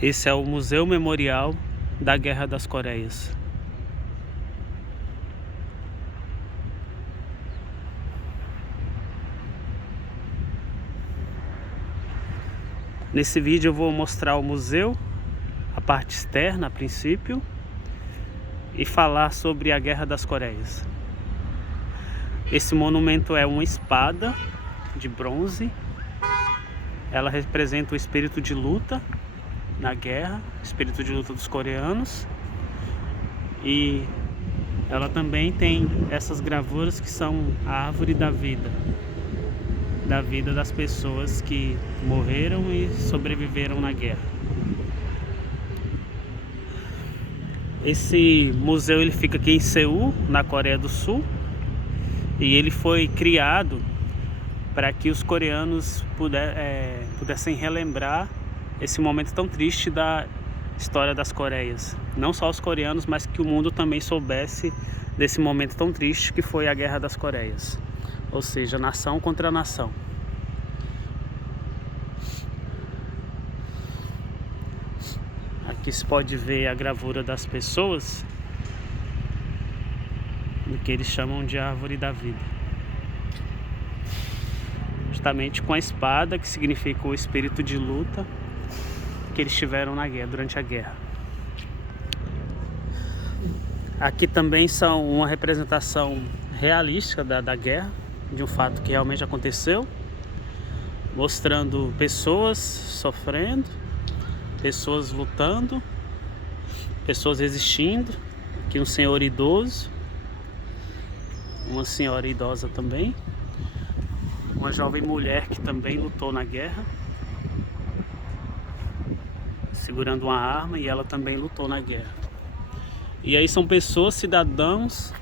Esse é o Museu Memorial da Guerra das Coreias. Nesse vídeo eu vou mostrar o museu, a parte externa a princípio, e falar sobre a Guerra das Coreias. Esse monumento é uma espada de bronze. Ela representa o espírito de luta na guerra, espírito de luta dos coreanos. E ela também tem essas gravuras que são a árvore da vida das pessoas que morreram e sobreviveram na guerra. Esse museu ele fica aqui em Seul, na Coreia do Sul, e ele foi criado para que os coreanos pudessem relembrar esse momento tão triste da história das Coreias. Não só os coreanos, mas que o mundo também soubesse desse momento tão triste que foi a Guerra das Coreias. Ou seja, nação contra nação. Aqui se pode ver a gravura das pessoas, do que eles chamam de árvore da vida. Justamente com a espada, que significa o espírito de luta que eles tiveram na guerra, durante a guerra. Aqui também são uma representação realística da guerra, de um fato que realmente aconteceu, mostrando pessoas sofrendo, pessoas lutando, pessoas resistindo. Aqui um senhor idoso, uma senhora idosa também, uma jovem mulher que também lutou na guerra, segurando uma arma, e ela também lutou na guerra. E aí são pessoas, cidadãos,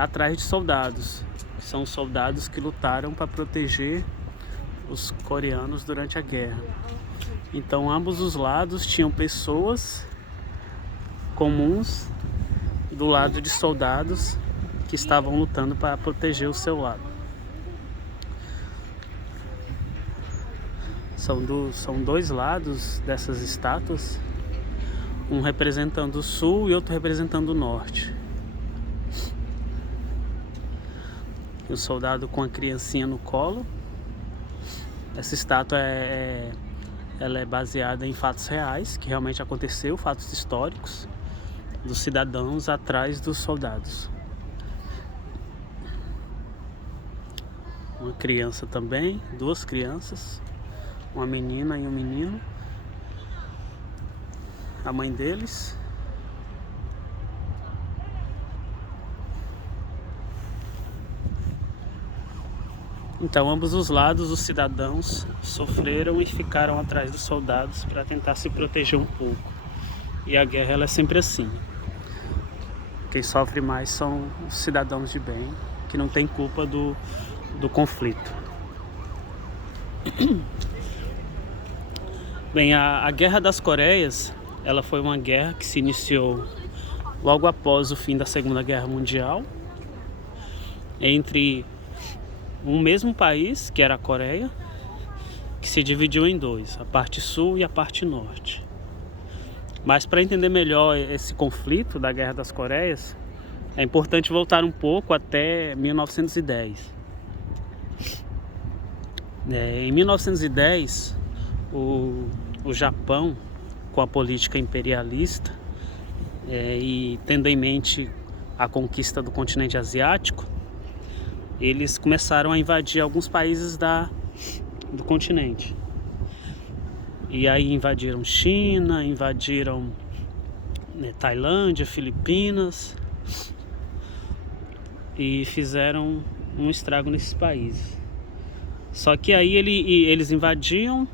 atrás de soldados. São soldados que lutaram para proteger os coreanos durante a guerra. Então ambos os lados tinham pessoas comuns do lado de soldados que estavam lutando para proteger o seu lado. São dois lados dessas estátuas, um representando o sul e outro representando o norte. E o soldado com a criancinha no colo. Essa estátua ela é baseada em fatos reais, que realmente aconteceu, fatos históricos, dos cidadãos atrás dos soldados. Uma criança também, duas crianças, uma menina e um menino, a mãe deles. Então, ambos os lados, os cidadãos sofreram e ficaram atrás dos soldados para tentar se proteger um pouco. E a guerra ela é sempre assim. Quem sofre mais são os cidadãos de bem, que não tem culpa do conflito. Bem, a Guerra das Coreias, ela foi uma guerra que se iniciou logo após o fim da Segunda Guerra Mundial, entre um mesmo país, que era a Coreia, que se dividiu em dois, a parte sul e a parte norte. Mas para entender melhor esse conflito da Guerra das Coreias, é importante voltar um pouco até 1910. Em 1910, o Japão, com a política imperialista e tendo em mente a conquista do continente asiático, eles começaram a invadir alguns países do continente. E aí invadiram China, invadiram Tailândia, Filipinas, e fizeram um estrago nesses países. Só que aí eles invadiam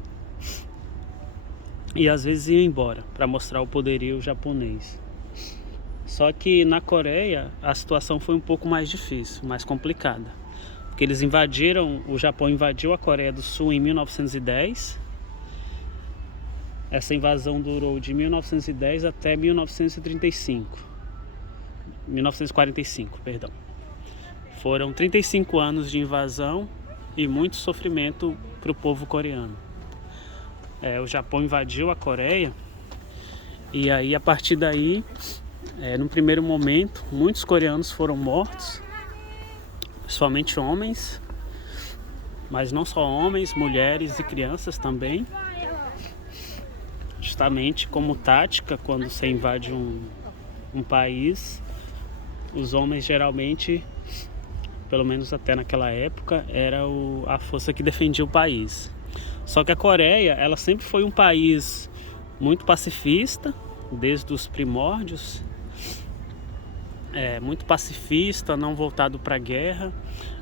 e às vezes iam embora para mostrar o poderio japonês. Só que na Coreia a situação foi um pouco mais difícil, mais complicada, porque o Japão invadiu a Coreia do Sul em 1910. Essa invasão durou de 1910 até 1945, perdão. Foram 35 anos de invasão e muito sofrimento para o povo coreano. o Japão invadiu a Coreia, e aí a partir daí, no primeiro momento, muitos coreanos foram mortos, principalmente homens, mas não só homens, mulheres e crianças também, justamente como tática. Quando você invade um país, os homens geralmente, pelo menos até naquela época, era a força que defendia o país. Só que a Coreia, ela sempre foi um país muito pacifista, desde os primórdios, muito pacifista, não voltado para a guerra,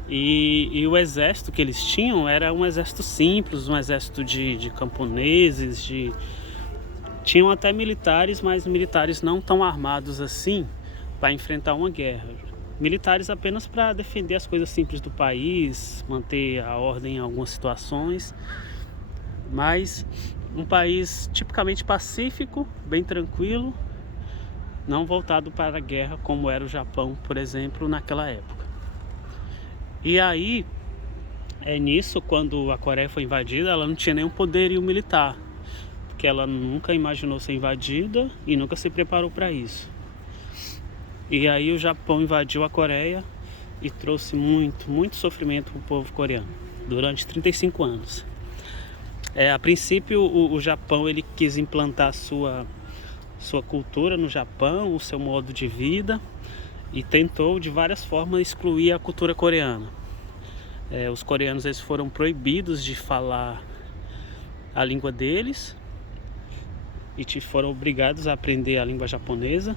e o exército que eles tinham era um exército simples, um exército de camponeses, tinham até militares, mas militares não tão armados assim para enfrentar uma guerra. Militares apenas para defender as coisas simples do país, manter a ordem em algumas situações, mas um país tipicamente pacífico, bem tranquilo, não voltado para a guerra como era o Japão, por exemplo, naquela época. E aí, nisso, quando a Coreia foi invadida, ela não tinha nenhum poderio militar, porque ela nunca imaginou ser invadida e nunca se preparou para isso. E aí o Japão invadiu a Coreia e trouxe muito sofrimento para o povo coreano durante 35 anos. A princípio, o Japão ele quis implantar a sua cultura no Japão, o seu modo de vida, e tentou de várias formas excluir a cultura coreana. Os coreanos eles foram proibidos de falar a língua deles e foram obrigados a aprender a língua japonesa.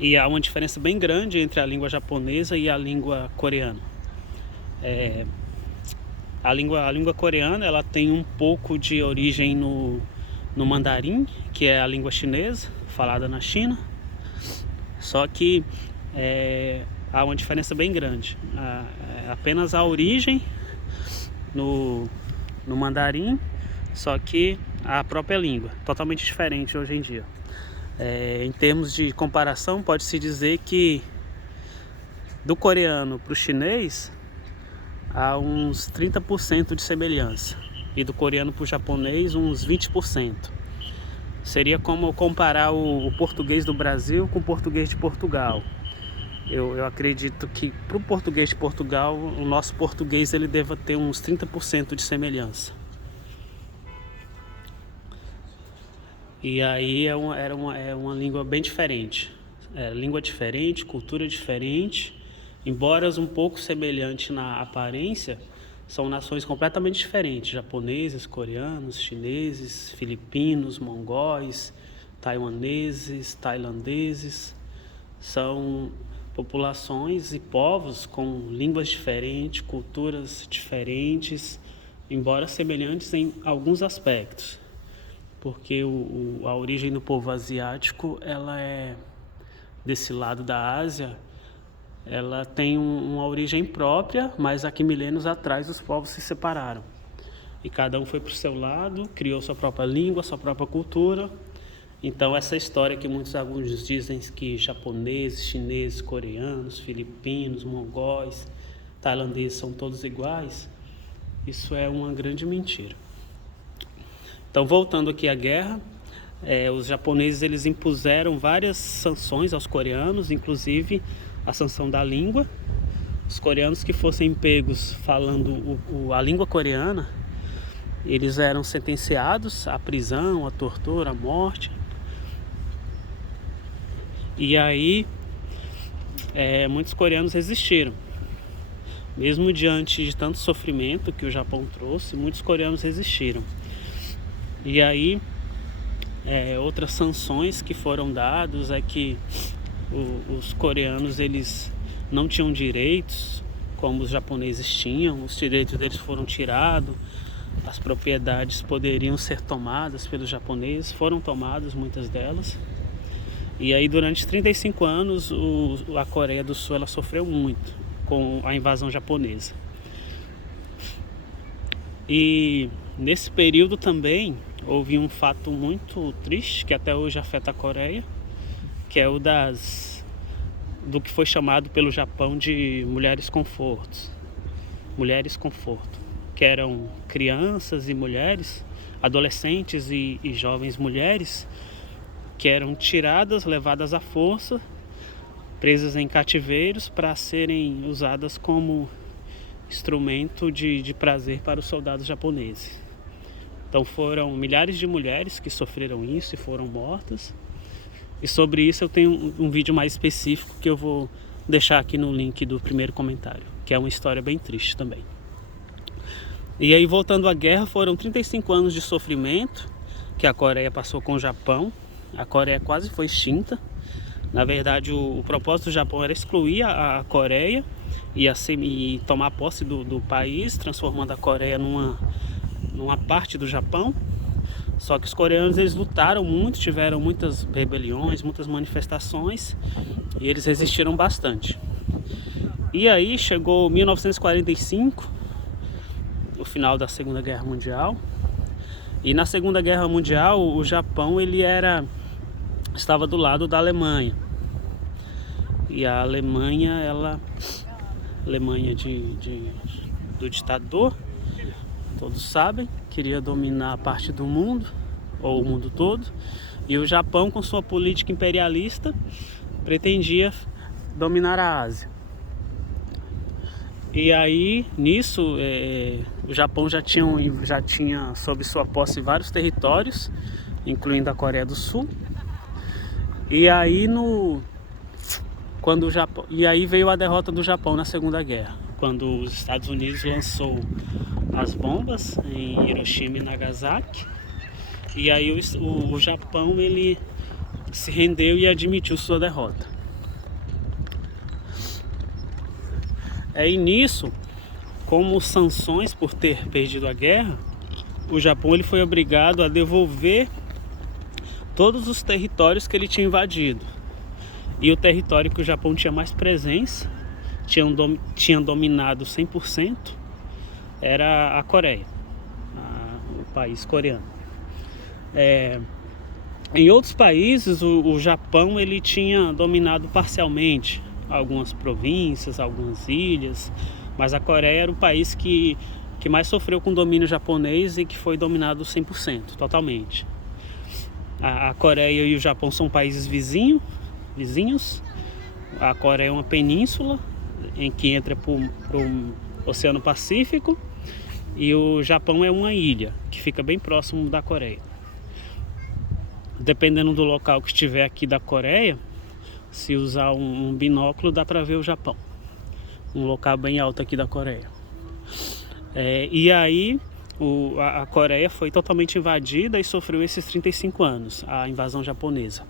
E há uma diferença bem grande entre a língua japonesa e a língua coreana. A língua coreana ela tem um pouco de origem no mandarim, que é a língua chinesa, falada na China. Só que há uma diferença bem grande. Apenas a origem no mandarim, só que a própria língua, totalmente diferente hoje em dia. Em termos de comparação, pode-se dizer que do coreano para o chinês há uns 30% de semelhança, e do coreano para o japonês uns 20%. Seria como comparar o português do Brasil com o português de Portugal. Eu acredito que para o português de Portugal, o nosso português ele deva ter uns 30% de semelhança. E aí é uma língua bem diferente. Língua diferente, cultura diferente. Embora um pouco semelhante na aparência, são nações completamente diferentes. Japoneses, coreanos, chineses, filipinos, mongóis, taiwaneses, tailandeses. São populações e povos com línguas diferentes, culturas diferentes, embora semelhantes em alguns aspectos. Porque a origem do povo asiático, ela é desse lado da Ásia, ela tem uma origem própria, mas aqui milênios atrás os povos se separaram. E cada um foi para o seu lado, criou sua própria língua, sua própria cultura. Então essa história que alguns dizem que japoneses, chineses, coreanos, filipinos, mongóis, tailandeses são todos iguais, isso é uma grande mentira. Então, voltando aqui à guerra, os japoneses eles impuseram várias sanções aos coreanos, inclusive a sanção da língua. Os coreanos que fossem pegos falando a língua coreana, eles eram sentenciados à prisão, à tortura, à morte. E aí, muitos coreanos resistiram. Mesmo diante de tanto sofrimento que o Japão trouxe, muitos coreanos resistiram. E aí, outras sanções que foram dadas é que os coreanos eles não tinham direitos como os japoneses tinham. Os direitos deles foram tirados, as propriedades poderiam ser tomadas pelos japoneses, foram tomadas muitas delas. E aí durante 35 anos a Coreia do Sul ela sofreu muito com a invasão japonesa. E nesse período também houve um fato muito triste que até hoje afeta a Coreia, que é do que foi chamado pelo Japão de mulheres conforto, que eram crianças e mulheres adolescentes e jovens mulheres que eram tiradas, levadas à força, presas em cativeiros para serem usadas como instrumento de prazer para os soldados japoneses. Então foram milhares de mulheres que sofreram isso e foram mortas. E sobre isso eu tenho um vídeo mais específico que eu vou deixar aqui no link do primeiro comentário, que é uma história bem triste também. E aí, voltando à guerra, foram 35 anos de sofrimento que a Coreia passou com o Japão. A Coreia quase foi extinta. Na verdade, o propósito do Japão era excluir a Coreia e tomar posse do país, transformando a Coreia numa parte do Japão. Só que os coreanos, eles lutaram muito, tiveram muitas rebeliões, muitas manifestações, e eles resistiram bastante. E aí chegou 1945, o final da Segunda Guerra Mundial. E na Segunda Guerra Mundial, o Japão estava do lado da Alemanha. E a Alemanha, do ditador, todos sabem, queria dominar a parte do mundo, ou o mundo todo. E o Japão, com sua política imperialista, pretendia dominar a Ásia. E aí, nisso, o Japão já tinha sob sua posse vários territórios, incluindo a Coreia do Sul. E aí, veio a derrota do Japão na Segunda Guerra, quando os Estados Unidos lançou as bombas em Hiroshima e Nagasaki. E aí o Japão, ele se rendeu e admitiu sua derrota. E nisso, como sanções por ter perdido a guerra, o Japão, ele foi obrigado a devolver todos os territórios que ele tinha invadido. E o território que o Japão tinha mais presença, tinha dominado 100%, era a Coreia, o país coreano. Em outros países, o Japão, ele tinha dominado parcialmente algumas províncias, algumas ilhas, mas a Coreia era o país que mais sofreu com o domínio japonês e que foi dominado 100%, totalmente. A Coreia e o Japão são países vizinhos. A Coreia é uma península em que entra para o Oceano Pacífico, e o Japão é uma ilha que fica bem próximo da Coreia. Dependendo do local que estiver aqui da Coreia, se usar um binóculo, dá para ver o Japão, um local bem alto aqui da Coreia. E aí a Coreia foi totalmente invadida e sofreu esses 35 anos, a invasão japonesa.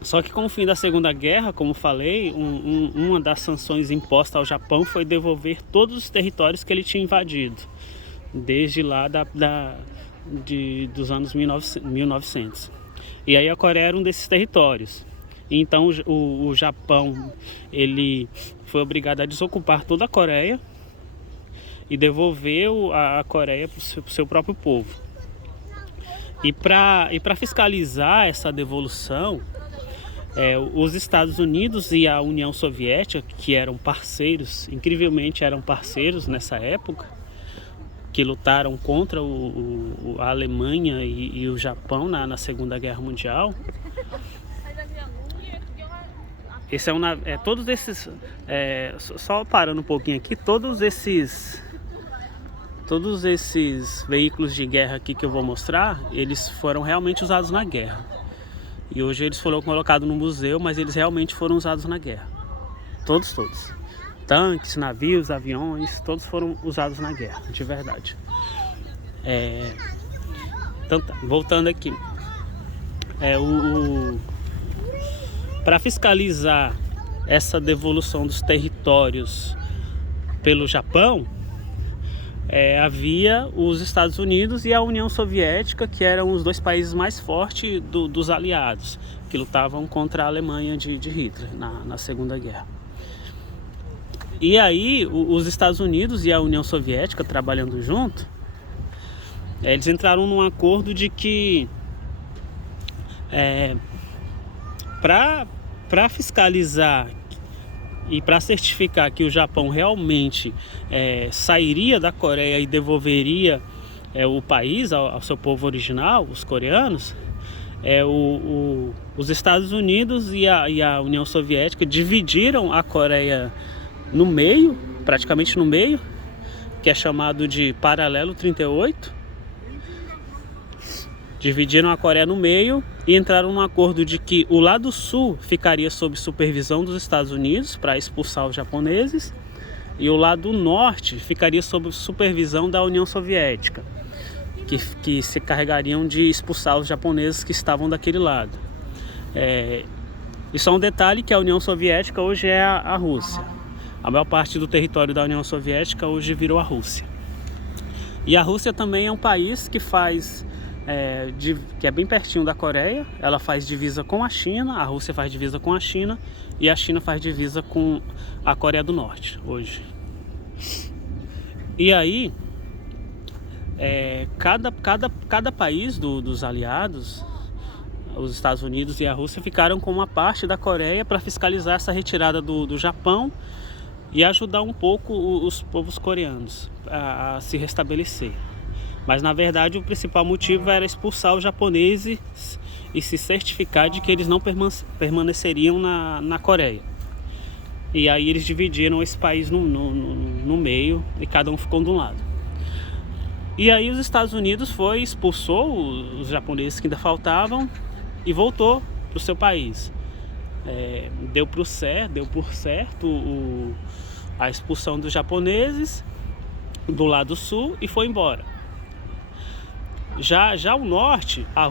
Só que com o fim da Segunda Guerra, como falei, uma das sanções impostas ao Japão foi devolver todos os territórios que ele tinha invadido, desde lá dos anos 1900. E aí a Coreia era um desses territórios. Então o Japão, ele foi obrigado a desocupar toda a Coreia e devolver a Coreia para o seu próprio povo. E para fiscalizar essa devolução, os Estados Unidos e a União Soviética, que eram parceiros, incrivelmente eram parceiros nessa época, que lutaram contra a Alemanha e o Japão na Segunda Guerra Mundial. Todos esses, só parando um pouquinho aqui, todos esses veículos de guerra aqui que eu vou mostrar, eles foram realmente usados na guerra. E hoje eles foram colocados no museu, mas eles realmente foram usados na guerra. Todos. Tanques, navios, aviões, todos foram usados na guerra, de verdade. Então tá, voltando aqui. Para fiscalizar essa devolução dos territórios pelo Japão, havia os Estados Unidos e a União Soviética, que eram os dois países mais fortes dos aliados, que lutavam contra a Alemanha de Hitler na Segunda Guerra. E aí os Estados Unidos e a União Soviética, trabalhando junto, eles entraram num acordo de que para fiscalizar e para certificar que o Japão realmente sairia da Coreia e devolveria o país, ao seu povo original, os coreanos, os Estados Unidos e a União Soviética dividiram a Coreia no meio, praticamente no meio, que é chamado de Paralelo 38. Dividiram a Coreia no meio e entraram num acordo de que o lado sul ficaria sob supervisão dos Estados Unidos para expulsar os japoneses e o lado norte ficaria sob supervisão da União Soviética, que se carregariam de expulsar os japoneses que estavam daquele lado. E só um detalhe, que a União Soviética hoje é a Rússia. A maior parte do território da União Soviética hoje virou a Rússia. E a Rússia também é um país que faz... que é bem pertinho da Coreia. Ela faz divisa com a China, a Rússia faz divisa com a China e a China faz divisa com a Coreia do Norte hoje. E aí, cada país dos aliados, os Estados Unidos e a Rússia, ficaram com uma parte da Coreia para fiscalizar essa retirada do Japão e ajudar um pouco os povos coreanos a se restabelecer. Mas na verdade o principal motivo era expulsar os japoneses e se certificar de que eles não permaneceriam na Coreia. E aí eles dividiram esse país no meio e cada um ficou de um lado. E aí os Estados Unidos expulsou os japoneses que ainda faltavam e voltou para o seu país. Deu por certo a expulsão dos japoneses do lado sul e foi embora. Já o norte, a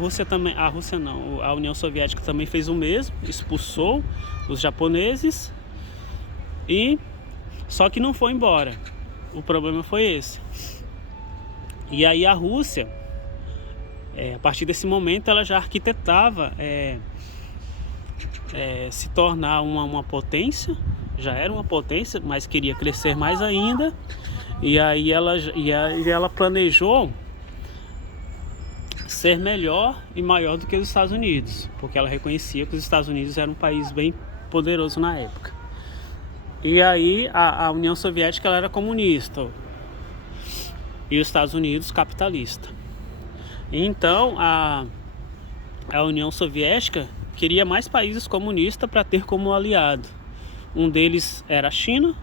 União Soviética também fez o mesmo, expulsou os japoneses, só que não foi embora. O problema foi esse. E aí a Rússia, a partir desse momento, ela já arquitetava se tornar uma potência. Já era uma potência, mas queria crescer mais ainda. E aí ela planejou ser melhor e maior do que os Estados Unidos, porque ela reconhecia que os Estados Unidos era um país bem poderoso na época. E aí a União Soviética, ela era comunista e os Estados Unidos capitalista. Então a União Soviética queria mais países comunistas para ter como aliado. Um deles era a China,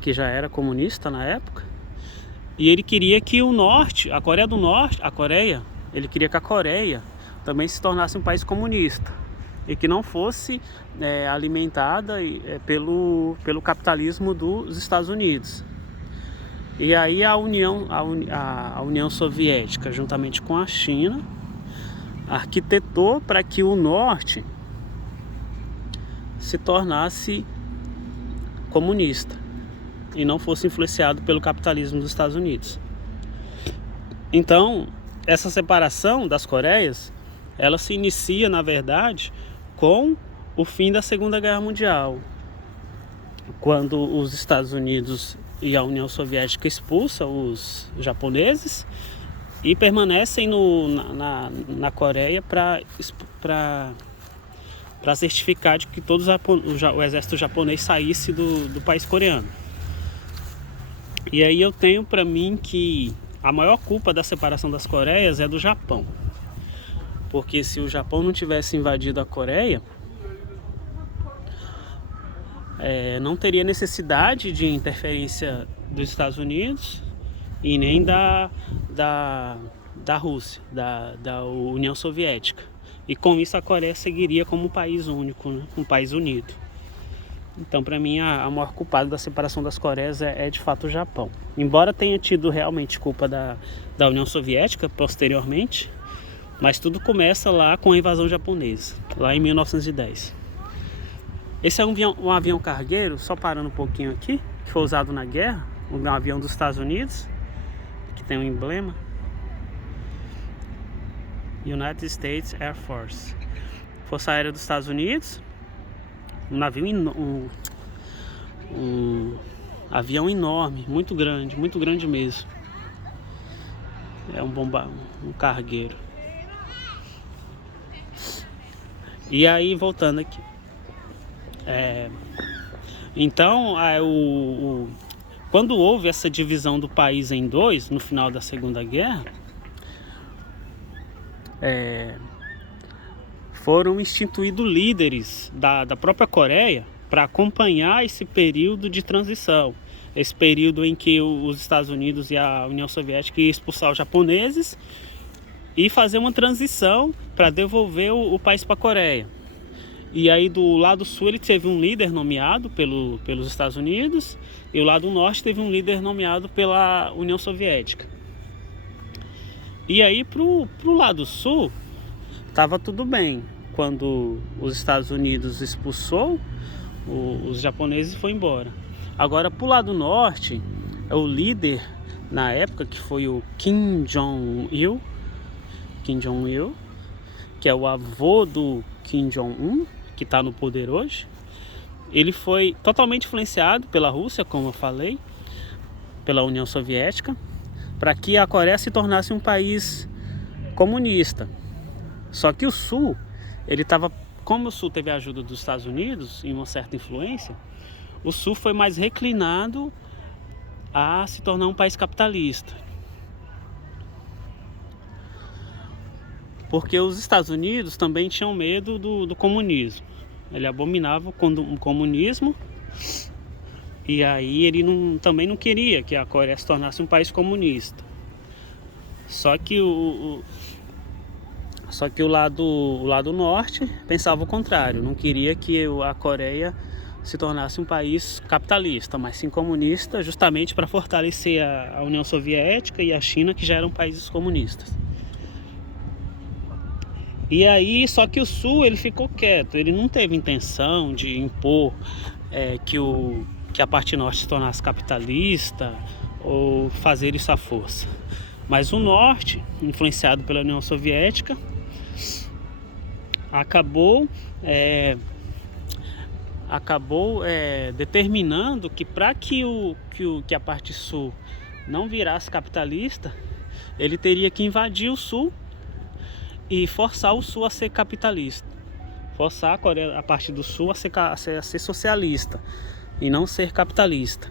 que já era comunista na época. E ele queria que o norte, a Coreia do Norte, ele queria que a Coreia também se tornasse um país comunista e que não fosse alimentada pelo capitalismo dos Estados Unidos. E aí a União Soviética, juntamente com a China, arquitetou para que o norte se tornasse comunista e não fosse influenciado pelo capitalismo dos Estados Unidos. Então, essa separação das Coreias, ela se inicia, na verdade, com o fim da Segunda Guerra Mundial, quando os Estados Unidos e a União Soviética expulsam os japoneses e permanecem na Coreia para certificar de que todo o exército japonês saísse do país coreano. E aí eu tenho para mim que a maior culpa da separação das Coreias é do Japão. Porque se o Japão não tivesse invadido a Coreia, não teria necessidade de interferência dos Estados Unidos e nem da Rússia, da União Soviética. E com isso a Coreia seguiria como um país único, né? Um país unido. Então, para mim, a maior culpada da separação das Coreias é de fato o Japão. Embora tenha tido realmente culpa da União Soviética posteriormente, mas tudo começa lá com a invasão japonesa, lá em 1910. Esse é um avião cargueiro, só parando um pouquinho aqui, que foi usado na guerra, um avião dos Estados Unidos, que tem um emblema. United States Air Force. Força Aérea dos Estados Unidos. Um navio um avião enorme, muito grande mesmo. É um cargueiro. E aí, voltando aqui. Então, Quando houve essa divisão do país em dois, no final da Segunda Guerra, foram instituídos líderes da própria Coreia para acompanhar esse período de transição. Esse período em que os Estados Unidos e a União Soviética iam expulsar os japoneses e fazer uma transição para devolver o país para a Coreia. E aí do lado sul ele teve um líder nomeado pelos Estados Unidos e o lado norte teve um líder nomeado pela União Soviética. E aí pro lado sul estava tudo bem. Quando os Estados Unidos expulsou os japoneses, foi embora. Agora pro lado norte, o líder na época, que foi o Kim Jong-il, que é o avô do Kim Jong-un, que está no poder hoje. Ele foi totalmente influenciado pela Rússia, como eu falei, pela União Soviética, para que a Coreia se tornasse um país comunista. Só que o Sul, como o Sul teve a ajuda dos Estados Unidos e uma certa influência, o Sul foi mais reclinado a se tornar um país capitalista. Porque os Estados Unidos também tinham medo do comunismo. Ele abominava o comunismo. E aí ele também não queria que a Coreia se tornasse um país comunista. Só que o lado norte pensava o contrário. Não queria que a Coreia se tornasse um país capitalista, mas sim comunista, justamente para fortalecer a União Soviética e a China, que já eram países comunistas. E aí, só que o Sul ele ficou quieto, ele não teve intenção de impor que a parte norte se tornasse capitalista ou fazer isso à força. Mas o norte, influenciado pela União Soviética, acabou determinando que para que a parte sul não virasse capitalista, ele teria que invadir o sul e forçar o sul a ser capitalista, forçar a parte do sul a ser socialista e não ser capitalista.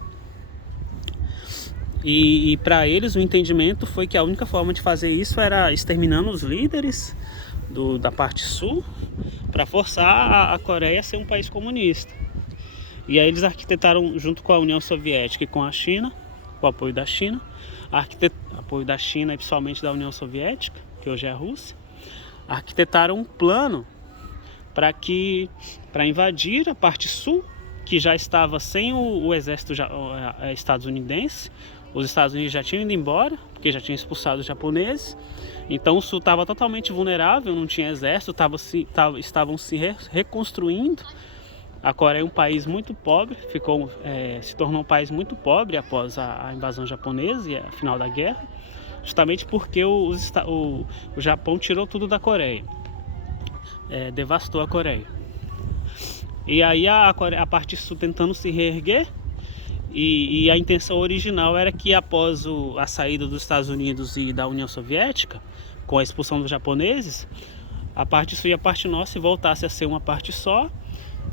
E para eles o entendimento foi que a única forma de fazer isso era exterminando os líderes da parte sul para forçar a Coreia a ser um país comunista. E aí eles arquitetaram, junto com a União Soviética e com a China, com o apoio da China, apoio da China e principalmente da União Soviética, que hoje é a Rússia, arquitetaram um plano para invadir a parte sul, que já estava sem o exército estadunidense. Os Estados Unidos já tinham ido embora, porque já tinham expulsado os japoneses. Então o sul estava totalmente vulnerável, não tinha exército, estavam se reconstruindo. A Coreia é um país muito pobre, se tornou um país muito pobre após a invasão japonesa e a final da guerra, justamente porque o Japão tirou tudo da Coreia, devastou a Coreia. E aí a parte sul tentando se reerguer, e a intenção original era que após a saída dos Estados Unidos e da União Soviética, com a expulsão dos japoneses, a parte sul e a parte norte voltasse a ser uma parte só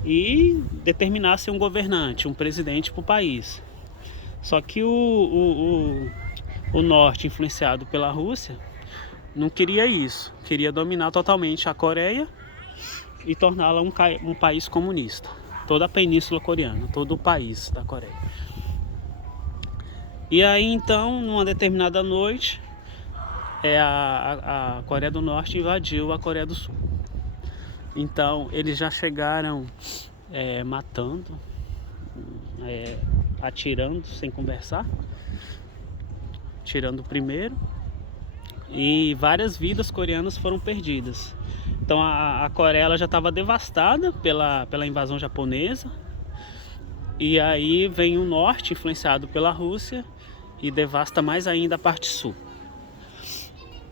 e determinasse um governante, um presidente para o país. Só que o norte, influenciado pela Rússia, não queria isso, queria dominar totalmente a Coreia e torná-la um país comunista, toda a Península Coreana, todo o país da Coreia. E aí então, numa determinada noite, a Coreia do Norte invadiu a Coreia do Sul. Então eles já chegaram matando, atirando sem conversar, tirando o primeiro, e várias vidas coreanas foram perdidas. Então a Coreia ela já estava devastada pela invasão japonesa, e aí vem o norte, influenciado pela Rússia, e devasta mais ainda a parte sul.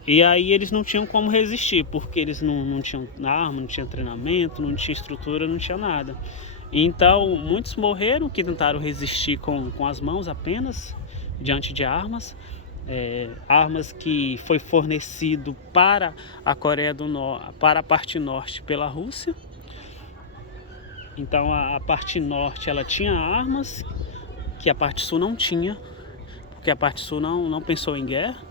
E aí eles não tinham como resistir, porque eles não tinham arma, não tinham treinamento, não tinha estrutura, não tinha nada. Então muitos morreram que tentaram resistir com as mãos apenas, diante de armas. Armas que foi fornecido para a Coreia do Norte, para a parte norte pela Rússia. Então a parte norte ela tinha armas que a parte sul não tinha, porque a parte sul não pensou em guerra,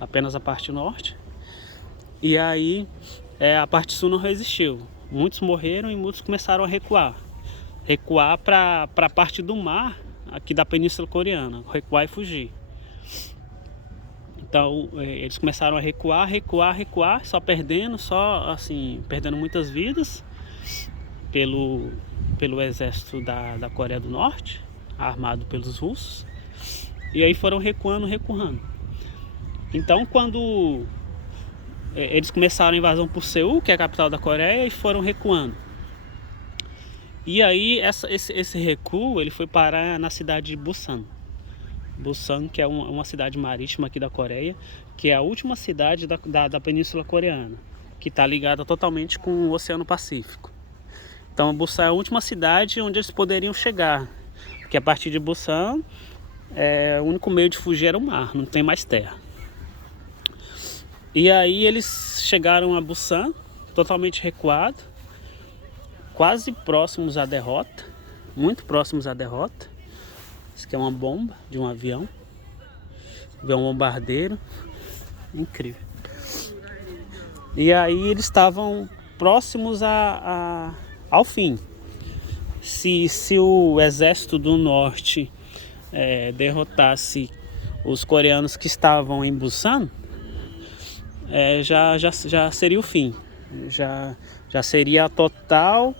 apenas a parte norte. E aí a parte sul não resistiu. Muitos morreram e muitos começaram a recuar para a parte do mar aqui da Península Coreana, recuar e fugir. Então eles começaram a recuar, só perdendo muitas vidas pelo exército da Coreia do Norte, armado pelos russos. E aí foram recuando. Então quando eles começaram a invasão por Seul, que é a capital da Coreia, e foram recuando. E aí esse recuo ele foi parar na cidade de Busan. Busan, que é uma cidade marítima aqui da Coreia, que é a última cidade da Península Coreana, que está ligada totalmente com o Oceano Pacífico. Então Busan é a última cidade onde eles poderiam chegar, porque a partir de Busan o único meio de fugir era o mar, não tem mais terra. E aí eles chegaram a Busan, totalmente recuado, quase próximos à derrota, muito próximos à derrota. Isso aqui é uma bomba de um avião bombardeiro, incrível. E aí eles estavam próximos ao fim. Se o exército do norte derrotasse os coreanos que estavam em Busan, já seria o fim. Já seria o total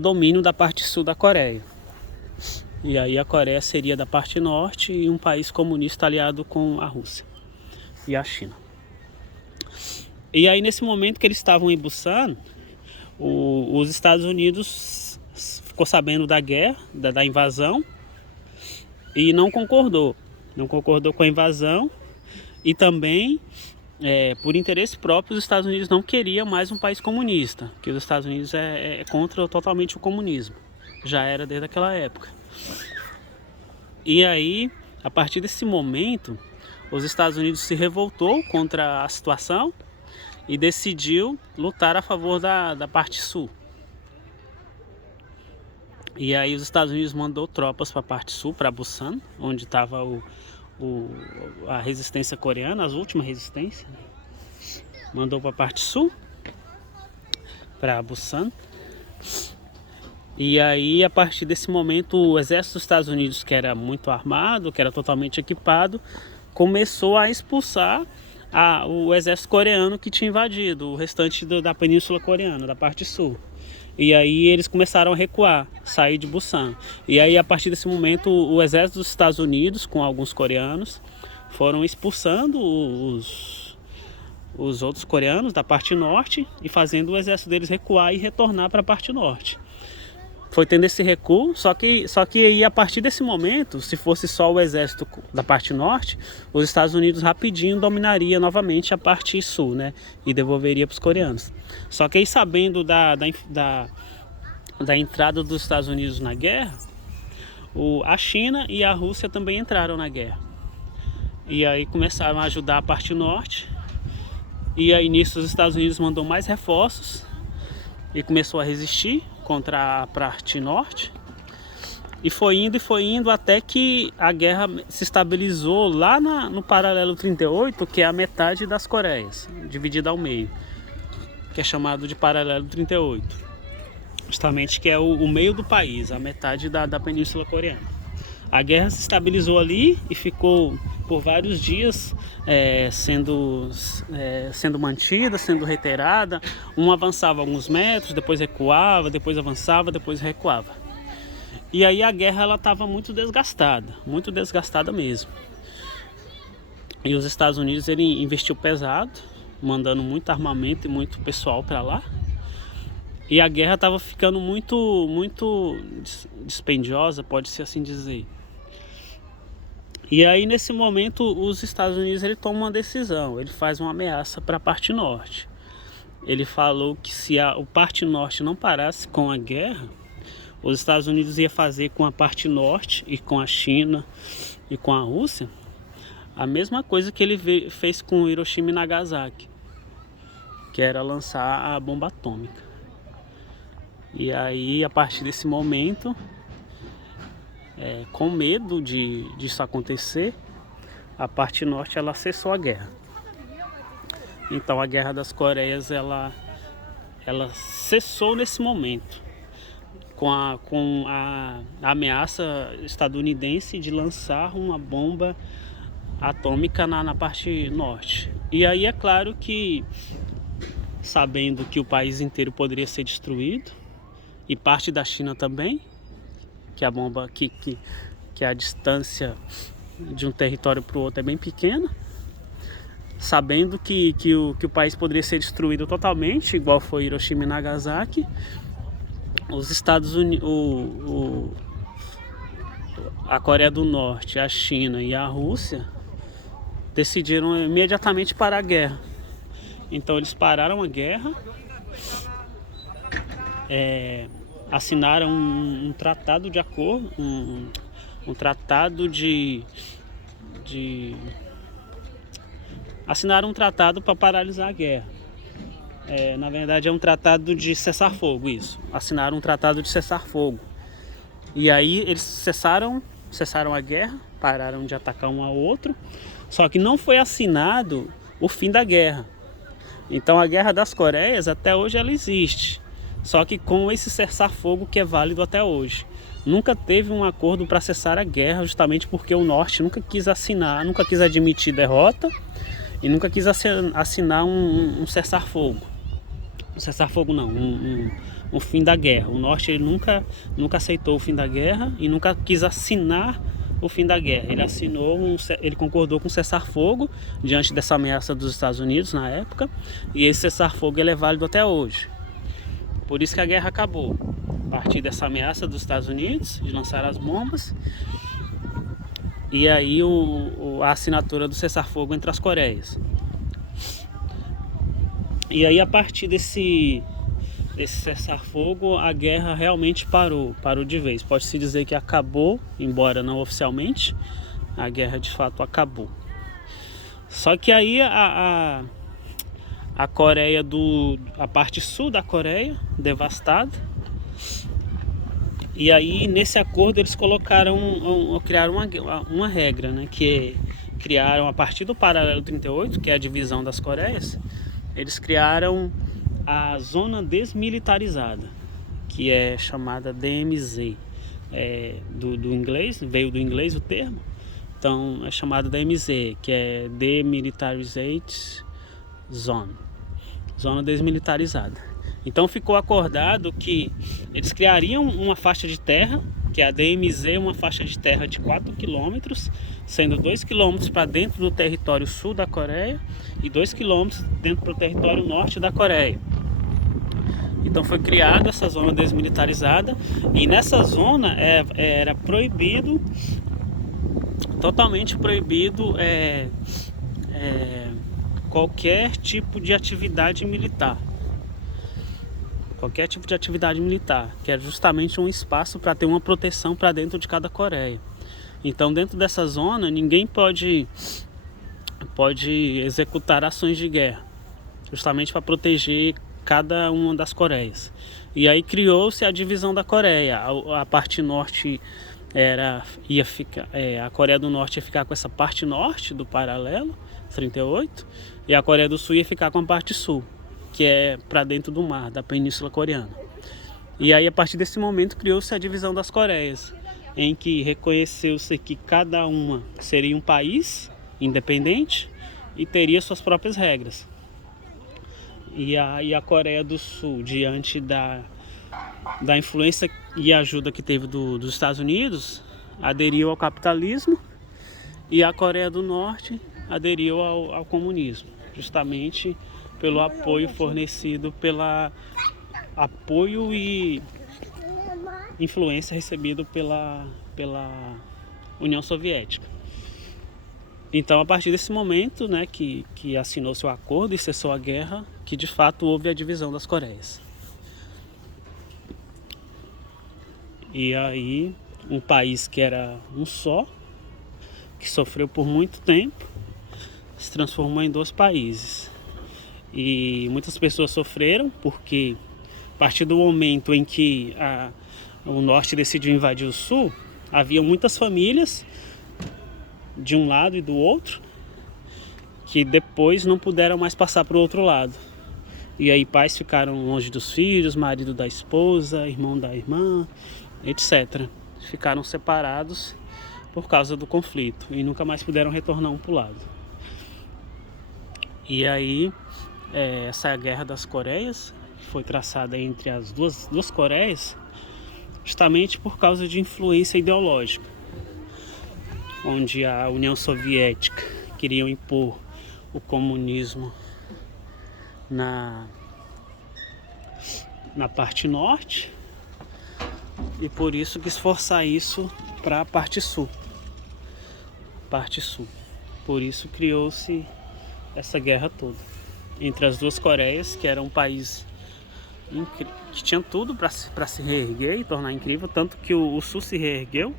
domínio da parte sul da Coreia. E aí a Coreia seria da parte norte e um país comunista aliado com a Rússia e a China. E aí nesse momento que eles estavam em Busan, os Estados Unidos ficou sabendo da guerra, da invasão, e não concordou com a invasão. E também, por interesse próprio, os Estados Unidos não queriam mais um país comunista, porque os Estados Unidos é contra totalmente o comunismo, já era desde aquela época. E aí, a partir desse momento, os Estados Unidos se revoltou contra a situação e decidiu lutar a favor da parte sul. E aí os Estados Unidos mandou tropas para a parte sul, para Busan, onde estava a resistência coreana, as últimas resistências. Mandou para a parte sul, para Busan. E aí, a partir desse momento, o exército dos Estados Unidos, que era muito armado, que era totalmente equipado, começou a expulsar o exército coreano que tinha invadido o restante da Península Coreana, da parte sul. E aí eles começaram a recuar, sair de Busan. E aí, a partir desse momento, o exército dos Estados Unidos, com alguns coreanos, foram expulsando os outros coreanos da parte norte e fazendo o exército deles recuar e retornar para a parte norte. Foi tendo esse recuo, só que aí, a partir desse momento, se fosse só o exército da parte norte, os Estados Unidos rapidinho dominaria novamente a parte sul, né? E devolveria para os coreanos. Só que aí, sabendo da entrada dos Estados Unidos na guerra, a China e a Rússia também entraram na guerra. E aí começaram a ajudar a parte norte. E aí nisso os Estados Unidos mandou mais reforços e começou a resistir contra a parte norte, e foi indo até que a guerra se estabilizou lá no paralelo 38, que é a metade das Coreias, dividida ao meio, que é chamado de paralelo 38, justamente que é o meio do país, a metade da Península Coreana. A guerra se estabilizou ali e ficou por vários dias sendo mantida, sendo reiterada. Um avançava alguns metros, depois recuava, depois avançava, depois recuava. E aí a guerra estava muito desgastada mesmo. E os Estados Unidos ele investiu pesado, mandando muito armamento e muito pessoal para lá. E a guerra estava ficando muito dispendiosa, pode-se assim dizer. E aí nesse momento os Estados Unidos ele toma uma decisão, ele faz uma ameaça para a parte norte. Ele falou que se a parte norte não parasse com a guerra, os Estados Unidos ia fazer com a parte norte e com a China e com a Rússia a mesma coisa que ele fez com Hiroshima e Nagasaki, que era lançar a bomba atômica. E aí, a partir desse momento, com medo disso acontecer, a parte norte ela cessou a guerra. Então a Guerra das Coreias ela cessou nesse momento, com a ameaça estadunidense de lançar uma bomba atômica na parte norte. E aí é claro que, sabendo que o país inteiro poderia ser destruído, e parte da China também, que a bomba, que a distância de um território para o outro é bem pequena, sabendo que o país poderia ser destruído totalmente, igual foi Hiroshima e Nagasaki, os Estados Unidos, a Coreia do Norte, a China e a Rússia decidiram imediatamente parar a guerra. Então eles pararam a guerra, assinaram um tratado de acordo, um tratado assinaram um tratado para paralisar a guerra. Na verdade é um tratado de cessar-fogo, isso. Assinaram um tratado de cessar-fogo. E aí eles cessaram a guerra, pararam de atacar um ao outro, só que não foi assinado o fim da guerra. Então a Guerra das Coreias até hoje ela existe, só que com esse cessar-fogo que é válido até hoje. Nunca teve um acordo para cessar a guerra, justamente porque o Norte nunca quis assinar, nunca quis admitir derrota e nunca quis assinar um cessar-fogo. Um cessar-fogo não, um fim da guerra. O Norte ele nunca aceitou o fim da guerra e nunca quis assinar o fim da guerra. Ele concordou com o cessar-fogo diante dessa ameaça dos Estados Unidos na época, e esse cessar-fogo ele é válido até hoje. Por isso que a guerra acabou, a partir dessa ameaça dos Estados Unidos de lançar as bombas, e aí a assinatura do cessar-fogo entre as Coreias. E aí a partir desse cessar-fogo a guerra realmente parou de vez. Pode-se dizer que acabou, embora não oficialmente, a guerra de fato acabou. Só que aí a Coreia a parte sul da Coreia, devastada, e aí nesse acordo eles criaram uma regra, né, que criaram a partir do paralelo 38, que é a divisão das Coreias. Eles criaram a zona desmilitarizada, que é chamada DMZ, do inglês, veio do inglês o termo, então é chamada DMZ, que é Demilitarized Zone, zona desmilitarizada. Então ficou acordado que eles criariam uma faixa de terra, que é a DMZ, uma faixa de terra de 4 km, sendo 2 km para dentro do território sul da Coreia e 2 km dentro do território norte da Coreia. Então foi criada essa zona desmilitarizada, e nessa zona era proibido, totalmente proibido, qualquer tipo de atividade militar. Qualquer tipo de atividade militar, que é justamente um espaço para ter uma proteção para dentro de cada Coreia. Então dentro dessa zona ninguém pode executar ações de guerra, justamente para proteger cada uma das Coreias. E aí criou-se a divisão da Coreia. A parte norte a Coreia do Norte ia ficar com essa parte norte do paralelo 38, e a Coreia do Sul ia ficar com a parte sul, que é para dentro do mar, da Península Coreana. E aí a partir desse momento criou-se a divisão das Coreias, em que reconheceu-se que cada uma seria um país independente e teria suas próprias regras. E a Coreia do Sul, diante da influência e ajuda que teve dos Estados Unidos, aderiu ao capitalismo, e a Coreia do Norte aderiu ao comunismo, justamente pelo apoio fornecido, pela apoio e influência recebido pela União Soviética. Então, a partir desse momento, né, que assinou seu acordo e cessou a guerra, que de fato houve a divisão das Coreias. E aí, um país que era um só, que sofreu por muito tempo, se transformou em 2 países. E muitas pessoas sofreram porque, a partir do momento em que o norte decidiu invadir o sul, havia muitas famílias de um lado e do outro que depois não puderam mais passar para o outro lado. E aí pais ficaram longe dos filhos, marido da esposa, irmão da irmã, etc. Ficaram separados por causa do conflito e nunca mais puderam retornar um para o lado. E aí essa Guerra das Coreias foi traçada entre as duas Coreias justamente por causa de influência ideológica, onde a União Soviética queria impor o comunismo na parte norte e por isso quis forçar isso para a parte sul. Por isso criou-se essa guerra toda entre as duas Coreias, que era um país que tinha tudo para se reerguer e tornar incrível, tanto que o sul se reergueu.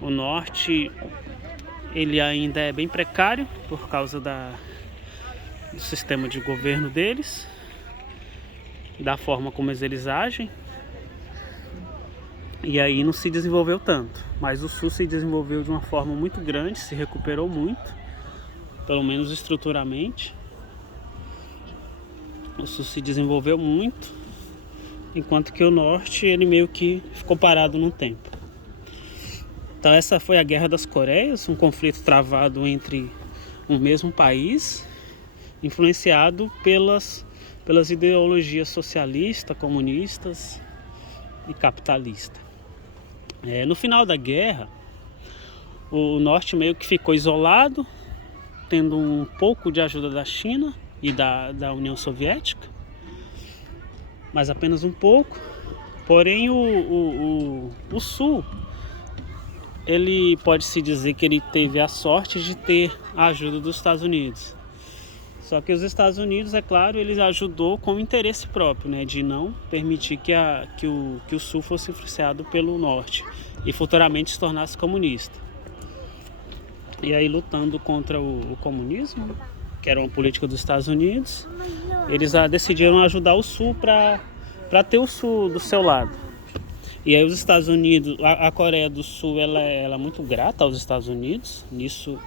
O norte ele ainda é bem precário por causa do sistema de governo deles, da forma como eles agem, e aí não se desenvolveu tanto. Mas o sul se desenvolveu de uma forma muito grande, se recuperou muito, pelo menos estruturalmente. O sul se desenvolveu muito, enquanto que o norte ele meio que ficou parado num tempo. Então essa foi a Guerra das Coreias, um conflito travado entre um mesmo país, influenciado pelas ideologias socialistas, comunistas e capitalistas. No final da guerra, o norte meio que ficou isolado, tendo um pouco de ajuda da China e da União Soviética, mas apenas um pouco. Porém o sul, ele pode-se dizer que ele teve a sorte de ter a ajuda dos Estados Unidos. Só que os Estados Unidos, é claro, ele ajudou com interesse próprio, né, de não permitir que o sul fosse influenciado pelo norte e futuramente se tornasse comunista. E aí, lutando contra o comunismo, que era uma política dos Estados Unidos, eles decidiram ajudar o sul para ter o sul do seu lado. E aí os Estados Unidos, a Coreia do Sul, ela é muito grata aos Estados Unidos. Nisso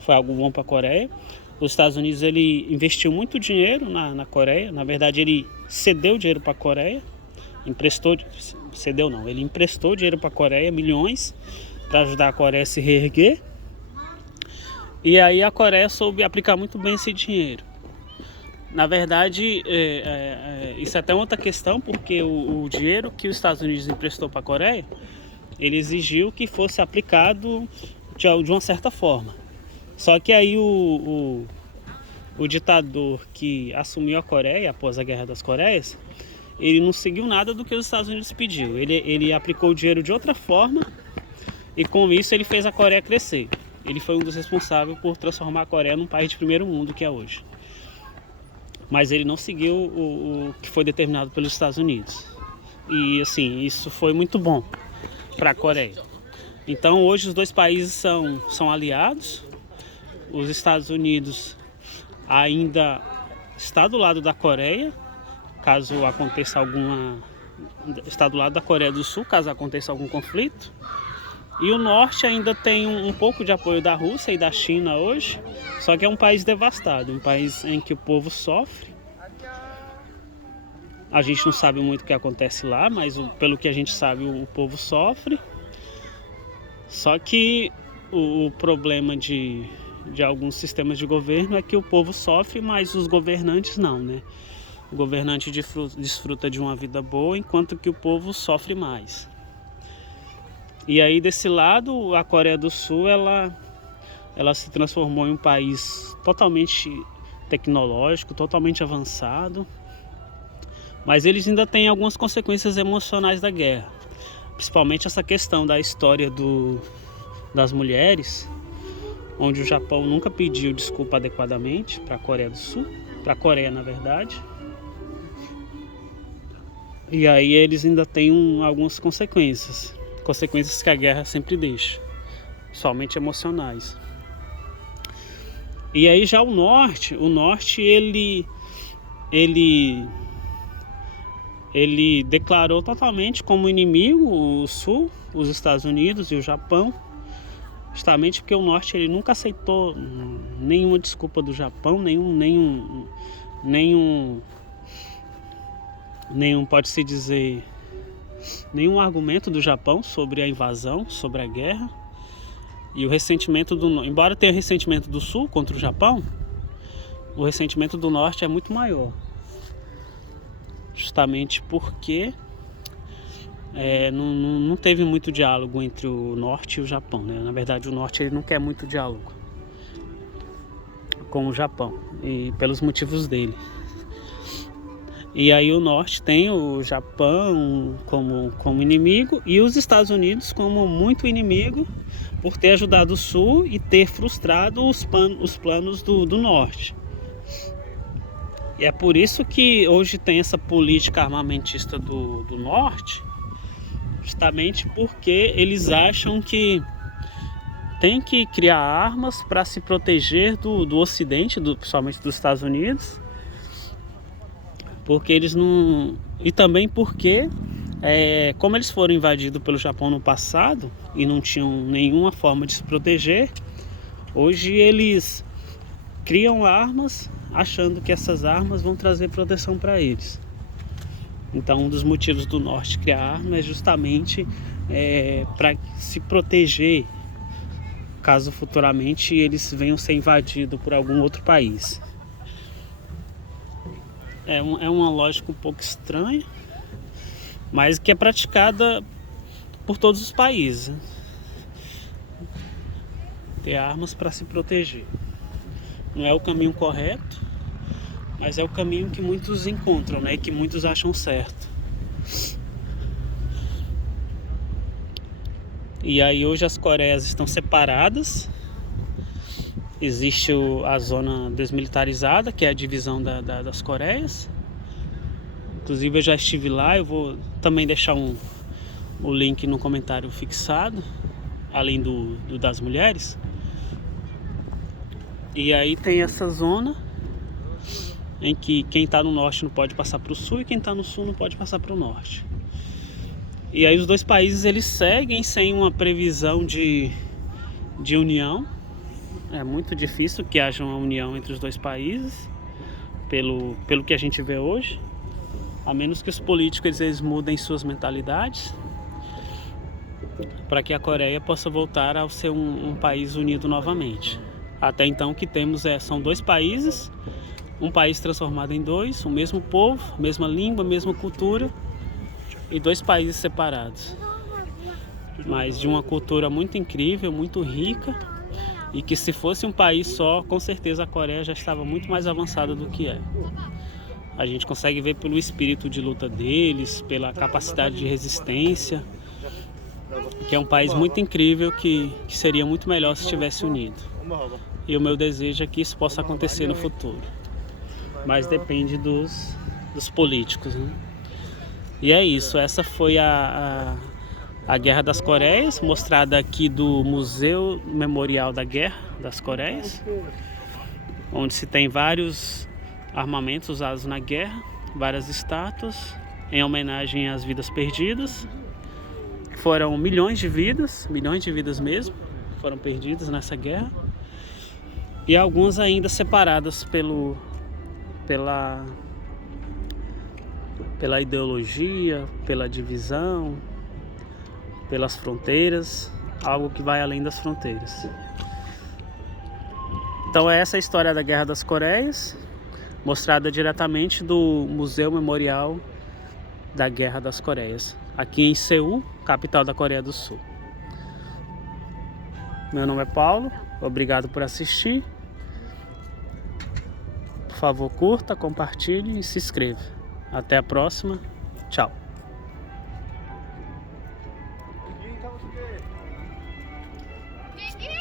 foi algo bom para a Coreia. Os Estados Unidos ele investiu muito dinheiro na Coreia. Na verdade, ele cedeu dinheiro para a Coreia. Ele emprestou dinheiro para a Coreia, milhões, para ajudar a Coreia a se reerguer. E aí a Coreia soube aplicar muito bem esse dinheiro. Na verdade, isso é até outra questão, porque o dinheiro que os Estados Unidos emprestou para a Coreia, ele exigiu que fosse aplicado de uma certa forma. Só que aí o ditador que assumiu a Coreia após a Guerra das Coreias, ele não seguiu nada do que os Estados Unidos pediu. Ele aplicou o dinheiro de outra forma e com isso ele fez a Coreia crescer. Ele foi um dos responsáveis por transformar a Coreia num país de primeiro mundo que é hoje. Mas ele não seguiu o que foi determinado pelos Estados Unidos. E assim, isso foi muito bom para a Coreia. Então hoje os dois países são aliados. Os Estados Unidos ainda está do lado da Coreia, caso aconteça está do lado da Coreia do Sul, caso aconteça algum conflito. E o norte ainda tem um pouco de apoio da Rússia e da China hoje, só que é um país devastado, um país em que o povo sofre. A gente não sabe muito o que acontece lá, mas pelo que a gente sabe, o povo sofre. Só que o problema de alguns sistemas de governo é que o povo sofre, mas os governantes não, né? O governante desfruta de uma vida boa, enquanto que o povo sofre mais. E aí desse lado, a Coreia do Sul, ela se transformou em um país totalmente tecnológico, totalmente avançado. Mas eles ainda têm algumas consequências emocionais da guerra. Principalmente essa questão da história das mulheres, onde o Japão nunca pediu desculpa adequadamente para a Coreia do Sul, para a Coreia na verdade. E aí eles ainda têm algumas consequências que a guerra sempre deixa, somente emocionais. E aí já o norte ele ele declarou totalmente como inimigo o Sul, os Estados Unidos e o Japão, justamente porque o Norte ele nunca aceitou nenhuma desculpa do Japão, nenhum pode-se dizer, nenhum argumento do Japão sobre a invasão, sobre a guerra. E o ressentimento embora tenha ressentimento do Sul contra o Japão, o ressentimento do Norte é muito maior. Justamente porque não teve muito diálogo entre o Norte e o Japão, né? Na verdade, o Norte ele não quer muito diálogo com o Japão, e pelos motivos dele. E aí o Norte tem o Japão como inimigo e os Estados Unidos como muito inimigo por ter ajudado o Sul e ter frustrado os planos do Norte. E é por isso que hoje tem essa política armamentista do Norte, justamente porque eles acham que tem que criar armas para se proteger do Ocidente, principalmente dos Estados Unidos, porque eles não... E também porque, como eles foram invadidos pelo Japão no passado e não tinham nenhuma forma de se proteger, hoje eles criam armas achando que essas armas vão trazer proteção para eles. Então, um dos motivos do Norte criar arma é justamente para se proteger caso futuramente eles venham ser invadidos por algum outro país. É uma lógica um pouco estranha, mas que é praticada por todos os países. Ter armas para se proteger. Não é o caminho correto, mas é o caminho que muitos encontram, né? E que muitos acham certo. E aí hoje as Coreias estão separadas. Existe a zona desmilitarizada, que é a divisão das Coreias. Inclusive eu já estive lá, eu vou também deixar o link no comentário fixado, além das mulheres. E aí tem essa zona em que quem está no norte não pode passar para o sul e quem está no sul não pode passar para o norte. E aí os dois países eles seguem sem uma previsão de união. É muito difícil que haja uma união entre os dois países, pelo que a gente vê hoje, a menos que os políticos eles mudem suas mentalidades, para que a Coreia possa voltar a ser um país unido novamente. Até então o que temos são dois países, um país transformado em dois, o mesmo povo, mesma língua, mesma cultura, e dois países separados, mas de uma cultura muito incrível, muito rica, e que se fosse um país só, com certeza a Coreia já estava muito mais avançada do que é. A gente consegue ver pelo espírito de luta deles, pela capacidade de resistência, que é um país muito incrível, que seria muito melhor se estivesse unido. E o meu desejo é que isso possa acontecer no futuro, mas depende dos políticos, né? E é isso, essa foi a Guerra das Coreias, mostrada aqui do Museu Memorial da Guerra das Coreias, onde se tem vários armamentos usados na guerra, várias estátuas em homenagem às vidas perdidas. Foram milhões de vidas mesmo, foram perdidas nessa guerra, e algumas ainda separadas pela ideologia, pela divisão, pelas fronteiras, algo que vai além das fronteiras. Então essa é a história da Guerra das Coreias, mostrada diretamente do Museu Memorial da Guerra das Coreias, aqui em Seul, capital da Coreia do Sul. Meu nome é Paulo, obrigado por assistir. Por favor, curta, compartilhe e se inscreva. Até a próxima. Tchau.